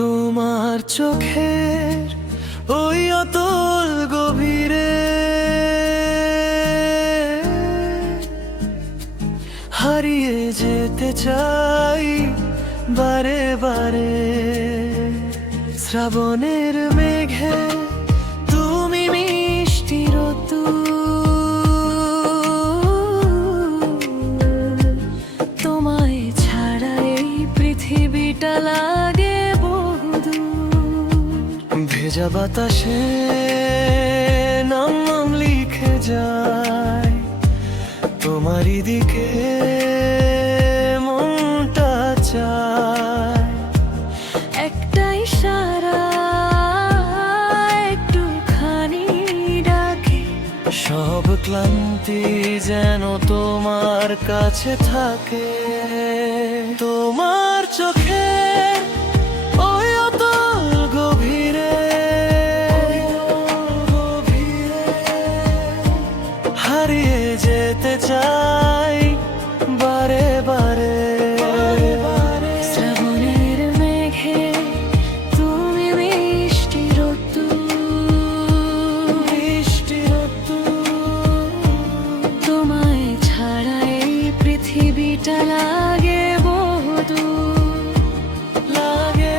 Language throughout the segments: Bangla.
তোমার চোখের ওই অতল গভীরে হারিয়ে যেতে চাই বারে বারে। শ্রাবণের মেঘে তুমি মিষ্টি রোদ্দুর, তোমায় ছাড়া এই পৃথিবীটা লাগে বহুদূর। ভেজা বাতাসে নাম লিখে যায়, তোমারই দিকে মনটা চায়। একটা ইশারা একটুখানি ডাকে, সব ক্লান্তি যেন তোমার কাছে থাকে। তোমার চোখে ওই অতল গভীরে হারিয়ে যেতে চাই বারে বারে। শ্রাবণের মেঘে তুমি মিষ্টি রোদ্দুর, মিষ্টি রোদ্দুর, তোমায় ছাড়া এই পৃথিবীটা লাগে বহুদূর, লাগে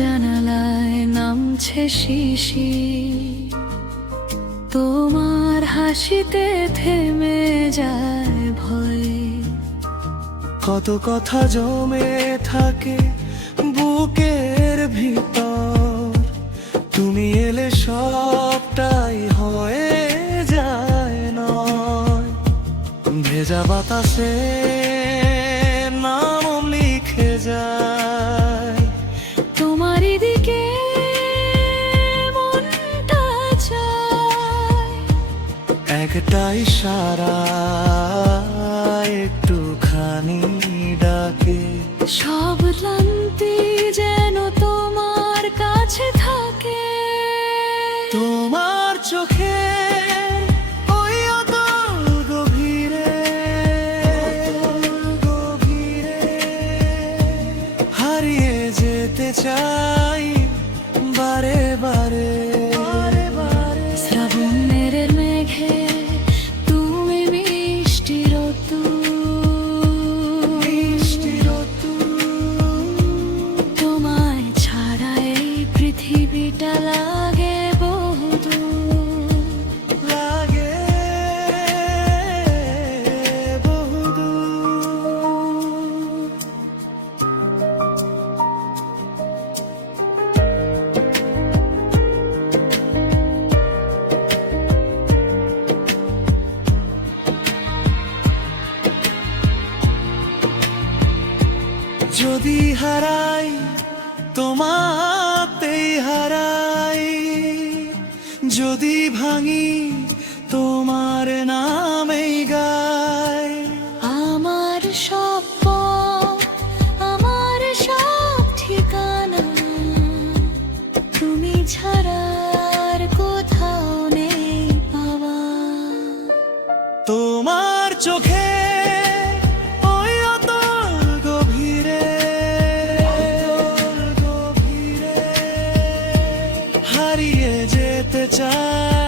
জানালায় নামছে শিশির, তোমার হাসিতে থেমে যায় ভয়। কত কথা জমে থাকে বুকের ভিতর, তুমি এলে সবটাই হয়ে যায় নয়। ভেজা বাতাসে নাম লিখে যায়, তোমারই দিকে মনটা চায়। একটা ইশারা একটুখানি ডাকে, সব ক্লান্তি যেন তোমার কাছে থাকে। তোমার চোখে ওই অতল গভীরে হারিয়ে যেতে চাই বারে বারে। শ্রাবণের মেঘে তুমি মিষ্টি রোদ্দুর, মিষ্টি রোদ্দুর, তোমায় ছাড়া এই পৃথিবীটা লাগে বহুদূর, লাগে বহুদূর। যদি হারাই তোমাতেই হারাই, যদি ভাঙি তোমার নামেই গাই। আমার সব পথ, আমার সব ঠিকানা, তুমি ছাড়া আর কোথাও নেই পাওয়া। তোমার চোখে ওই অতল গভীরে হারিয়ে যেতে চাই